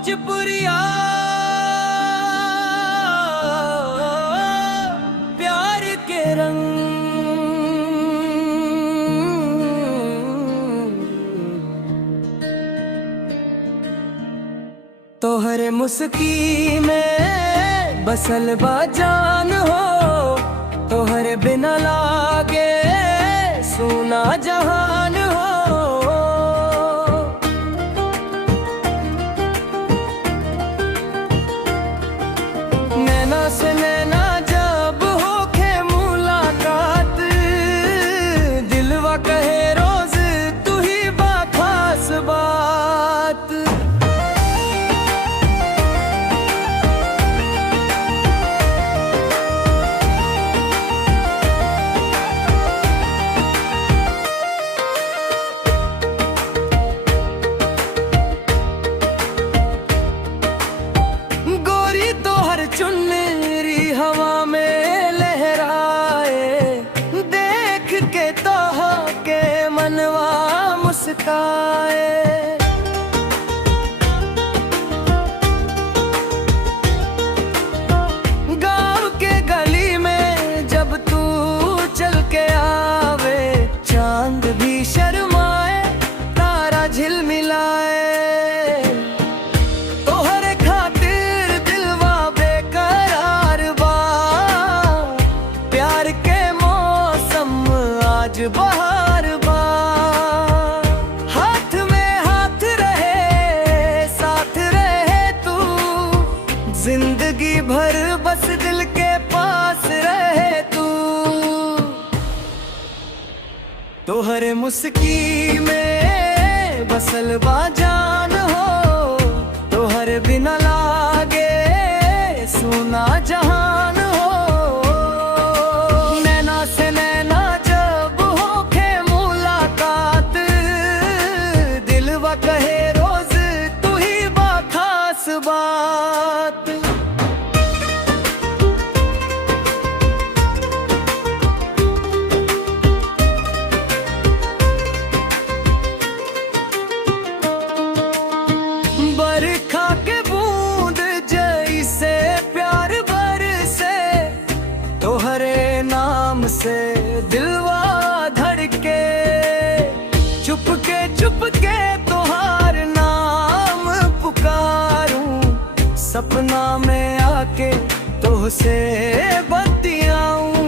भोजपुरिया प्यार के रंग। तोहरे मुस्की में बसल बा जान हो, तोहरे बिना लागे सुना जहान हो। नैना से नैना जब होके मुलाकात, दिलवा कहे रोज तू ही बाखास बात। चुनरी हवा में लहराए, देख के तो के मनवा मुस्काए। गाँव के गली में जब तू चल के आवे, चांद भी शर्माए तारा झिलमिलाए। बहार बा हाथ में हाथ रहे, साथ रहे तू जिंदगी भर, बस दिल के पास रहे तू। तोहरे मुस्की में बसल बा जान हो, तोहरे बिना लागे सुना जहान हो। नैना से नैना कहे रोज तू ही बाखास बात। बरखा के बूंद जैसे प्यार बरसे, तोहरे नाम से दिलवा धड़के। चुपके चुपके सपना में आके तुझसे बतियाऊं।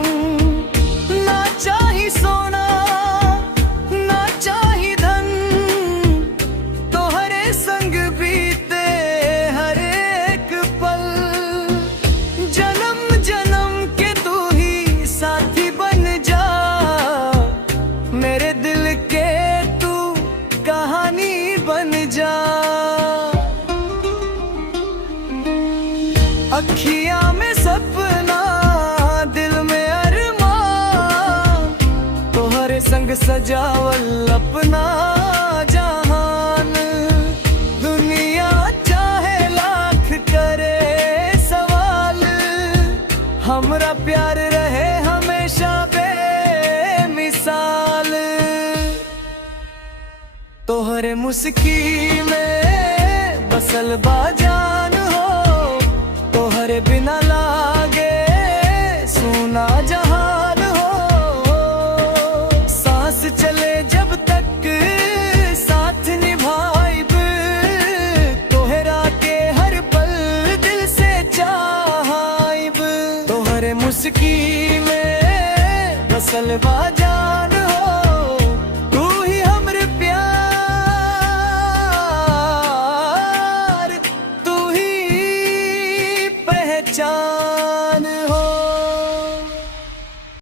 ना चाही सोना ना चाही धन, तोहरे संग बीते हर एक पल। जन्म जन्म के तू ही साथी बन जा, मेरे दिल के तू कहानी बन जा। अखियां में सपना, दिल में अरमान, तोहरे संग सजावल अपना जहान। दुनिया चाहे लाख करे सवाल, हमरा प्यार रहे हमेशा बेमिसाल। तोहरे मुस्की में बसल बा जान हो, तोहरे बिना लागे सुना जहान हो। सांस चले जब तक साथ निभाइब, तोहरा के हर पल दिल से चाहाइब। तोहरे मुस्की में बसल बा जान हो, तू ही हमरे प्यार, तू ही पहचान।